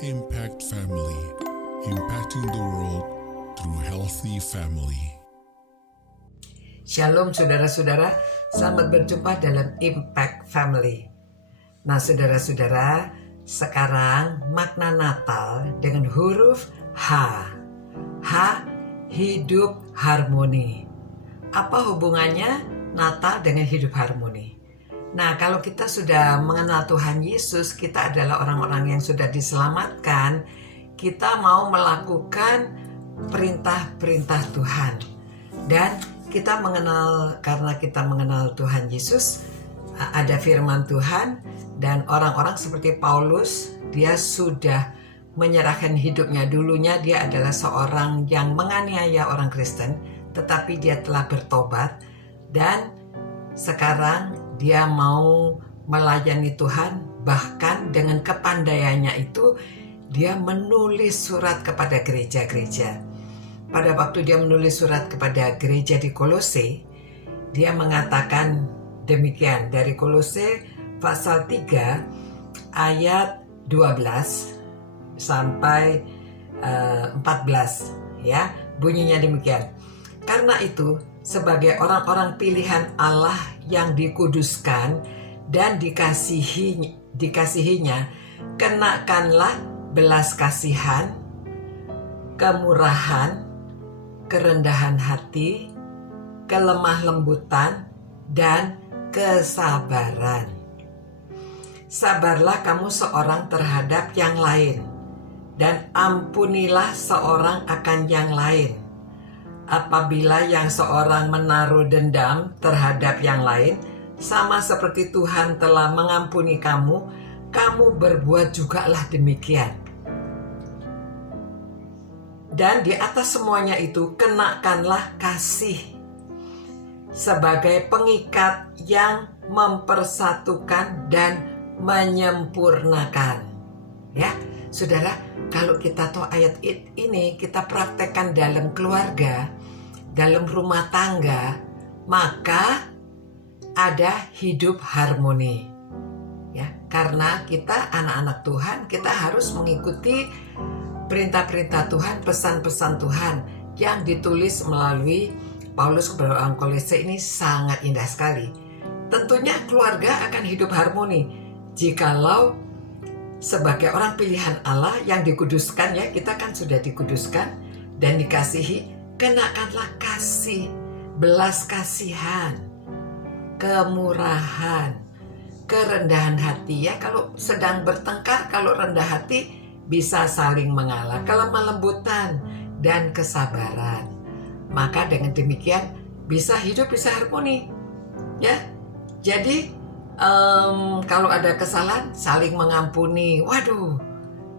Impact Family, impacting the world through healthy family. Shalom saudara-saudara, selamat berjumpa dalam Impact Family. Nah saudara-saudara, sekarang makna Natal dengan huruf H. H, hidup harmoni. Apa hubungannya Natal dengan hidup harmoni? Nah, kalau kita sudah mengenal Tuhan Yesus, kita adalah orang-orang yang sudah diselamatkan, kita mau melakukan perintah-perintah Tuhan. Dan kita mengenal, karena kita mengenal Tuhan Yesus, ada firman Tuhan, dan orang-orang seperti Paulus, dia sudah menyerahkan hidupnya. Dulunya dia adalah seorang yang menganiaya orang Kristen, tetapi dia telah bertobat, dan sekarang dia mau melayani Tuhan. Bahkan dengan kepandaiannya itu, dia menulis surat kepada gereja-gereja. Pada waktu dia menulis surat kepada gereja di Kolose, dia mengatakan demikian, dari Kolose pasal 3 ayat 12 sampai 14, ya, bunyinya demikian. Karena itu, sebagai orang-orang pilihan Allah yang dikuduskan dan dikasihinya, kenakanlah belas kasihan, kemurahan, kerendahan hati, kelemah lembutan, dan kesabaran. Sabarlah kamu seorang terhadap yang lain, dan ampunilah seorang akan yang lain. Apabila yang seorang menaruh dendam terhadap yang lain, sama seperti Tuhan telah mengampuni kamu, kamu berbuat jugalah demikian. Dan di atas semuanya itu, kenakanlah kasih sebagai pengikat yang mempersatukan dan menyempurnakan. Ya, saudara, kalau kita tahu ayat ini, kita praktekkan dalam keluarga, dalam rumah tangga, maka ada hidup harmoni. Ya, karena kita anak-anak Tuhan, kita harus mengikuti perintah-perintah Tuhan, pesan-pesan Tuhan yang ditulis melalui Paulus kepada orang Kolose. Ini sangat indah sekali. Tentunya keluarga akan hidup harmoni jikalau sebagai orang pilihan Allah yang dikuduskan, ya, kita kan sudah dikuduskan dan dikasihi, kenakanlah kasih, belas kasihan, kemurahan, kerendahan hati. Ya, kalau sedang bertengkar, kalau rendah hati bisa saling mengalah, kelemah lembutan, dan kesabaran. Maka dengan demikian bisa hidup, bisa harmoni. Ya, jadi kalau ada kesalahan, saling mengampuni. Waduh,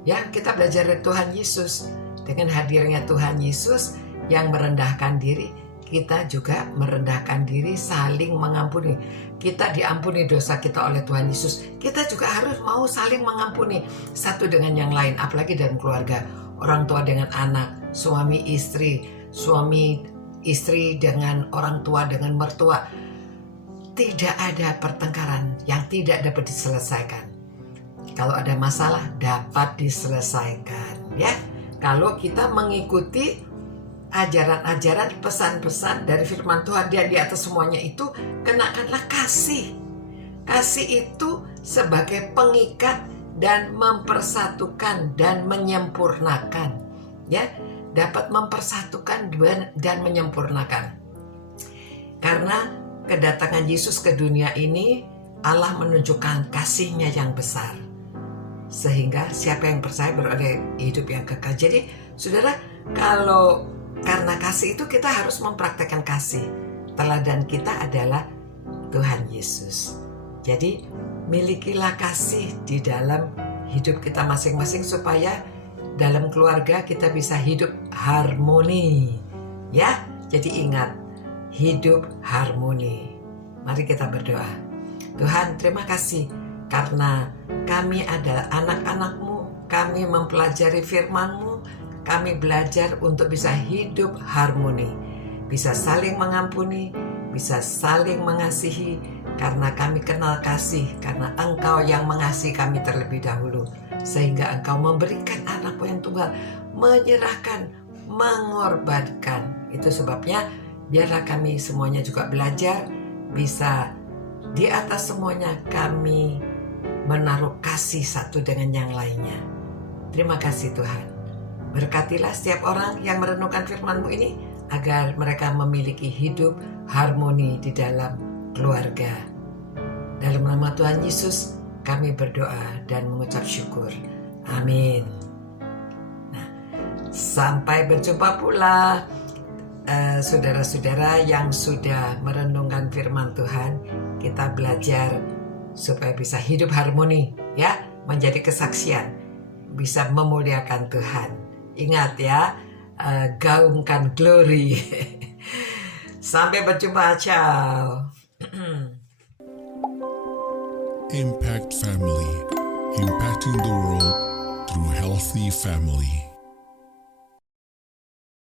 ya, kita belajar dari Tuhan Yesus. Dengan hadirnya Tuhan Yesus yang merendahkan diri, kita juga merendahkan diri, saling mengampuni. Kita diampuni dosa kita oleh Tuhan Yesus. Kita juga harus mau saling mengampuni satu dengan yang lain, apalagi dalam keluarga. Orang tua dengan anak, suami istri dengan orang tua, dengan mertua. Tidak ada pertengkaran yang tidak dapat diselesaikan. Kalau ada masalah, dapat diselesaikan, ya. Kalau kita mengikuti ajaran-ajaran, pesan-pesan dari firman Tuhan, dia di atas semuanya itu, kenakanlah kasih. Kasih itu sebagai pengikat dan mempersatukan dan menyempurnakan, ya, dapat mempersatukan dan menyempurnakan. Karena kedatangan Yesus ke dunia ini, Allah menunjukkan kasih-Nya yang besar, sehingga siapa yang percaya beroleh hidup yang kekal. Jadi saudara, kalau karena kasih itu kita harus mempraktekkan kasih. Teladan kita adalah Tuhan Yesus. Jadi milikilah kasih di dalam hidup kita masing-masing, supaya dalam keluarga kita bisa hidup harmoni. Ya, jadi ingat, hidup harmoni. Mari kita berdoa. Tuhan, terima kasih karena kami adalah anak-anak-Mu. Kami mempelajari firman-Mu. Kami belajar untuk bisa hidup harmoni, bisa saling mengampuni, bisa saling mengasihi, karena kami kenal kasih, karena Engkau yang mengasihi kami terlebih dahulu. sehingga Engkau memberikan anak-Mu yang tunggal, menyerahkan, mengorbankan. Itu sebabnya biarlah kami semuanya juga belajar, bisa di atas semuanya kami menaruh kasih satu dengan yang lainnya. Terima kasih Tuhan. Berkatilah setiap orang yang merenungkan firman-Mu ini, agar mereka memiliki hidup harmoni di dalam keluarga. Dalam nama Tuhan Yesus kami berdoa dan mengucap syukur. Amin. Nah, sampai berjumpa pula saudara-saudara yang sudah merenungkan firman Tuhan. Kita belajar supaya bisa hidup harmoni, ya, menjadi kesaksian, bisa memuliakan Tuhan. Ingat ya, gaungkan glory. Sampai berjumpa, ciao. Impact Family, impacting the world through healthy family.